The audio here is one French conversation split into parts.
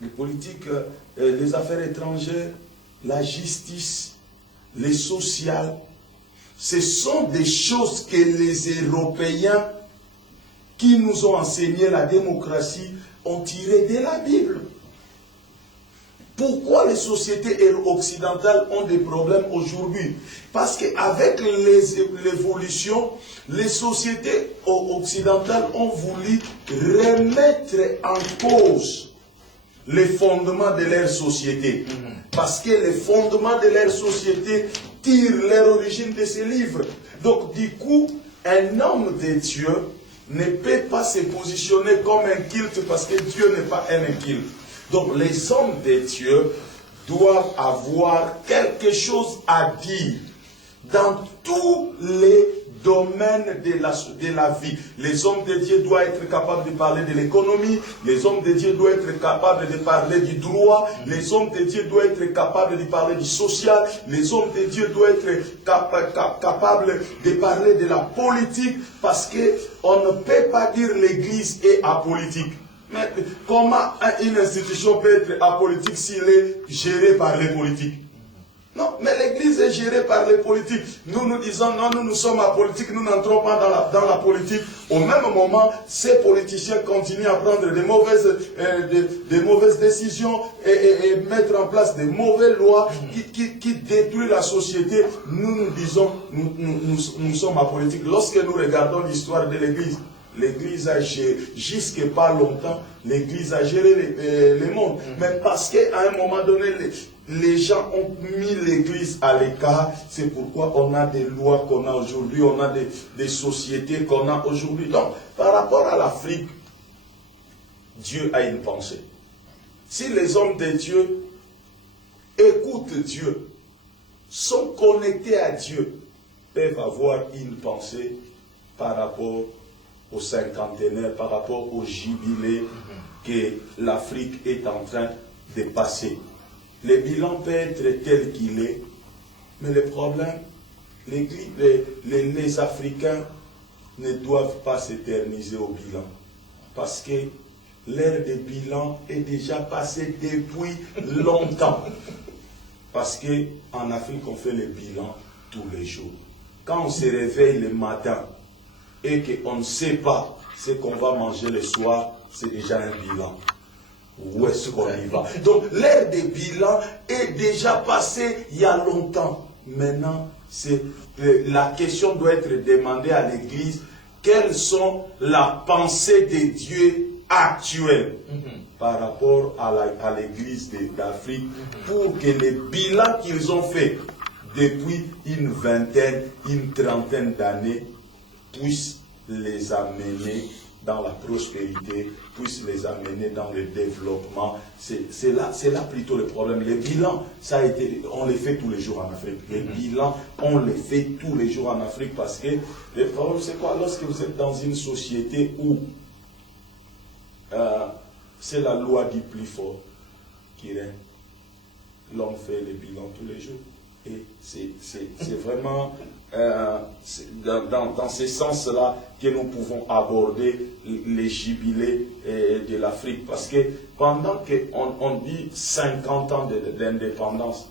les politiques, les affaires étrangères, la justice, les sociales, ce sont des choses que les Européens qui nous ont enseigné la démocratie ont tirées de la Bible. Pourquoi les sociétés occidentales ont des problèmes aujourd'hui? Parce qu'avec l'évolution, les sociétés occidentales ont voulu remettre en cause les fondements de leur société. Parce que les fondements de leur société tirent leur origine de ces livres. Donc du coup, un homme de Dieu ne peut pas se positionner comme un culte parce que Dieu n'est pas un culte. Donc les hommes de Dieu doivent avoir quelque chose à dire dans tous les domaines de la vie. Les hommes de Dieu doivent être capables de parler de l'économie, les hommes de Dieu doivent être capables de parler du droit, les hommes de Dieu doivent être capables de parler du social, les hommes de Dieu doivent être capables de parler de la politique, parce qu'on ne peut pas dire l'Église est apolitique. Mais comment une institution peut être apolitique s'il est géré par les politiques? Non, mais l'Église est gérée par les politiques. Nous disons, non, nous sommes apolitiques, nous n'entrons pas dans la politique. Au même moment, ces politiciens continuent à prendre des mauvaises décisions et mettre en place des mauvaises lois qui détruisent la société. Nous disons, nous sommes apolitiques. Lorsque nous regardons l'histoire de l'Église, l'Église a géré, jusqu'à pas longtemps, l'Église a géré le monde. Mais parce qu'à un moment donné, les gens ont mis l'Église à l'écart, c'est pourquoi on a des lois qu'on a aujourd'hui, on a des sociétés qu'on a aujourd'hui. Donc, par rapport à l'Afrique, Dieu a une pensée. Si les hommes de Dieu écoutent Dieu, sont connectés à Dieu, peuvent avoir une pensée par rapport au cinquantenaire, par rapport au jubilé que l'Afrique est en train de passer. Le bilan peut être tel qu'il est, mais le problème, les Africains ne doivent pas s'éterniser au bilan. Parce que l'ère de bilan est déjà passée depuis longtemps. Parce qu'en Afrique, on fait le bilan tous les jours. Quand on se réveille le matin et qu'on ne sait pas ce qu'on va manger le soir, c'est déjà un bilan. Où est-ce qu'on y va? Donc l'ère des bilans est déjà passée il y a longtemps. Maintenant, la question doit être demandée à l'Église. Quelles sont la pensée de Dieu actuelle par rapport à l'Église d'Afrique pour que les bilans qu'ils ont fait depuis une vingtaine, une trentaine d'années puissent les amener dans la prospérité, puisse les amener dans le développement. C'est là plutôt le problème. Les bilans, on les fait tous les jours en Afrique. Les bilans, on les fait tous les jours en Afrique parce que le problème, c'est quoi? Lorsque vous êtes dans une société où c'est la loi du plus fort qui règne, l'homme fait les bilans tous les jours. Et c'est vraiment dans ce sens-là que nous pouvons aborder les jubilés de l'Afrique. Parce que pendant qu'on dit 50 ans d'indépendance,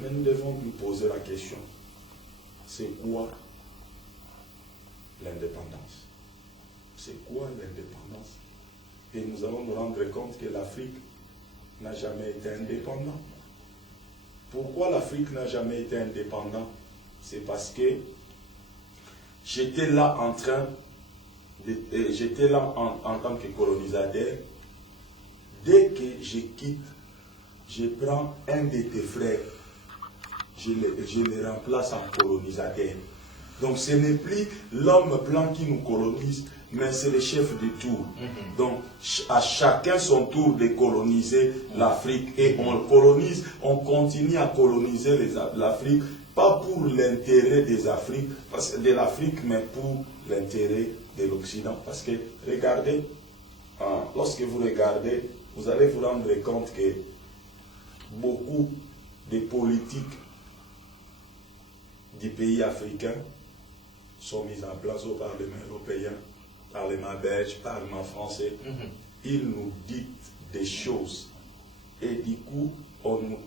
mais nous devons nous poser la question, c'est quoi l'indépendance? C'est quoi l'indépendance? Et nous allons nous rendre compte que l'Afrique n'a jamais été indépendante. Pourquoi l'Afrique n'a jamais été indépendante? C'est parce que j'étais là en tant que colonisateur. Dès que je quitte, je prends un de tes frères, je le remplace en colonisateur. Donc ce n'est plus l'homme blanc qui nous colonise, mais c'est le chef de tour. Donc à chacun son tour de coloniser l'Afrique. Et on colonise, on continue à coloniser l'Afrique, pas pour l'intérêt de l'Afrique, mais pour l'intérêt de l'Occident. Parce que regardez, lorsque vous regardez, vous allez vous rendre compte que beaucoup de politiques des pays africains sont mises en place au Parlement européen, Parlement belge, Parlement français. Ils nous dictent des choses et du coup, on nous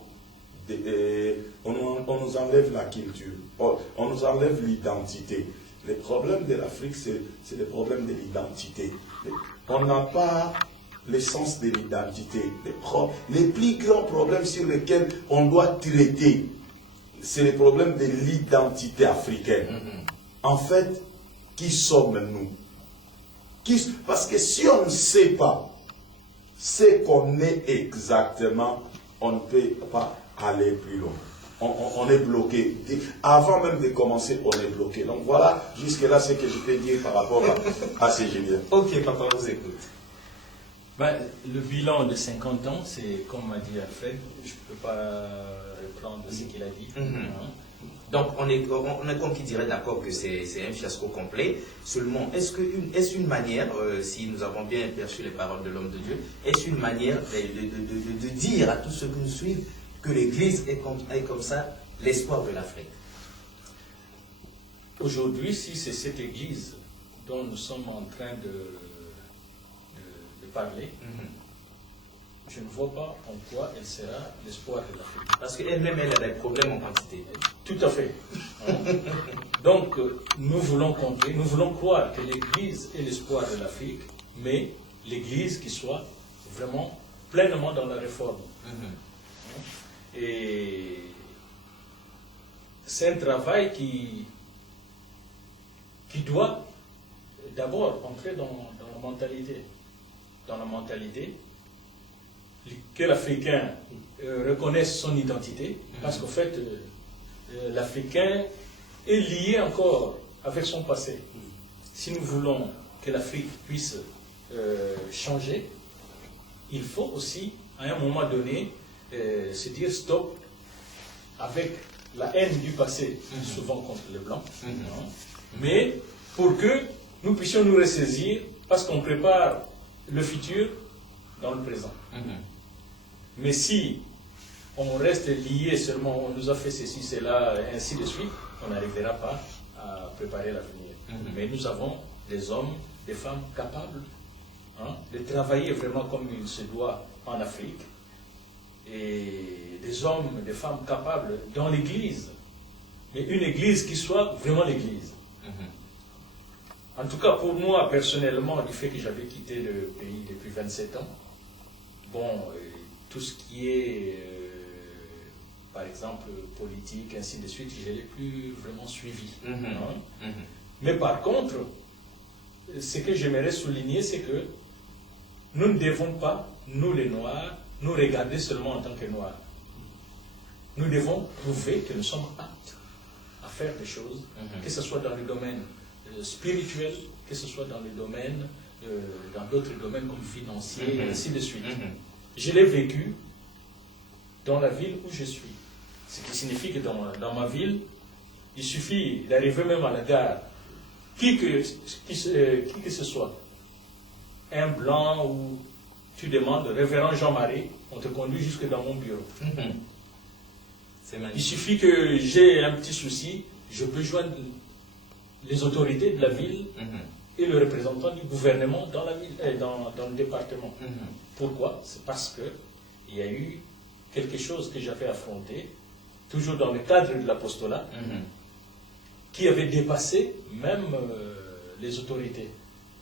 enlève la culture, on nous enlève l'identité. Le problème de l'Afrique, c'est le problème de l'identité. On n'a pas l'essence de l'identité. Les plus grands problèmes sur lesquels on doit traiter, c'est le problème de l'identité africaine. En fait, qui sommes-nous? Parce que si on ne sait pas ce qu'on est exactement, on ne peut pas aller plus loin. On est bloqué. Avant même de commencer, on est bloqué. Donc voilà, jusque-là, ce que je peux dire par rapport à ces Julien. Ok, papa, on vous écoute. Ben, le bilan de 50 ans, c'est comme m'a dit Alfred, je ne peux pas reprendre ce qu'il a dit. Donc, on est comme qui dirait d'accord que c'est un fiasco complet. Seulement, est-ce une manière, si nous avons bien perçu les paroles de l'homme de Dieu, est-ce une manière de dire à tous ceux qui nous suivent que l'Église est comme ça l'espoir de l'Afrique? Aujourd'hui, si c'est cette Église dont nous sommes en train de parler, je ne vois pas en quoi elle sera l'espoir de l'Afrique. Parce qu'elle-même, elle a des problèmes en quantité. Tout à fait. Donc, nous voulons compter, nous voulons croire que l'Église est l'espoir de l'Afrique, mais l'Église qui soit vraiment pleinement dans la réforme. Et c'est un travail qui doit d'abord entrer dans la mentalité. Dans la mentalité, que l'Africain reconnaisse son identité, parce qu'en fait, l'Africain est lié encore avec son passé. Si nous voulons que l'Afrique puisse changer, il faut aussi, à un moment donné, se dire stop avec la haine du passé, souvent contre les Blancs, mais pour que nous puissions nous ressaisir, parce qu'on prépare le futur dans le présent. Mais si on reste lié seulement, on nous a fait ceci, cela, et ainsi de suite, on n'arrivera pas à préparer l'avenir. Mais nous avons des hommes, des femmes capables de travailler vraiment comme il se doit en Afrique, et des hommes, des femmes capables dans l'Église, mais une Église qui soit vraiment l'Église. En tout cas, pour moi, personnellement, du fait que j'avais quitté le pays depuis 27 ans, bon, tout ce qui est, par exemple, politique, ainsi de suite, je ne l'ai plus vraiment suivi. Mais par contre, ce que j'aimerais souligner, c'est que nous ne devons pas, nous les Noirs, nous regarder seulement en tant que Noirs. Nous devons prouver que nous sommes aptes à faire des choses, que ce soit dans le domaine spirituel, que ce soit dans le domaine, dans d'autres domaines comme financier, et ainsi de suite. Je l'ai vécu dans la ville où je suis. Ce qui signifie que dans ma ville, il suffit d'arriver même à la gare, qui que ce soit, un blanc ou tu demandes, révérend Jean-Marie, on te conduit jusque dans mon bureau. Il suffit que j'ai un petit souci, je peux joindre les autorités de la ville et le représentant du gouvernement dans la ville, dans le département. Pourquoi? C'est parce qu'il y a eu quelque chose que j'avais affronté, toujours dans le cadre de l'apostolat, qui avait dépassé même les autorités.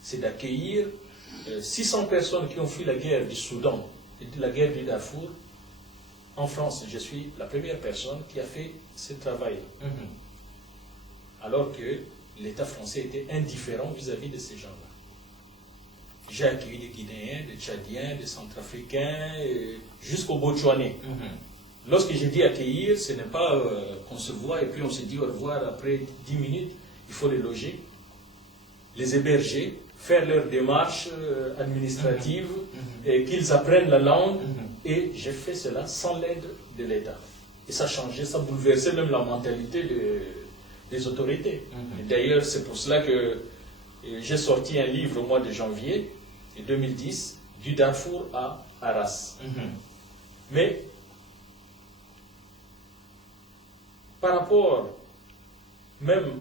C'est d'accueillir 600 personnes qui ont fui la guerre du Soudan et de la guerre du Darfour en France. Je suis la première personne qui a fait ce travail. Alors que l'État français était indifférent vis-à-vis de ces gens-là. J'ai accueilli des Guinéens, des Tchadiens, des Centrafricains, jusqu'aux Botswanais. Lorsque j'ai dit accueillir, ce n'est pas qu'on se voit et puis on se dit au revoir après 10 minutes. Il faut les loger, les héberger, faire leurs démarches administratives, et qu'ils apprennent la langue. Et j'ai fait cela sans l'aide de l'État. Et ça changeait, ça bouleversait même la mentalité des autorités. D'ailleurs, c'est pour cela que j'ai sorti un livre au mois de janvier 2010, du Darfour à Arras. Mais, par rapport même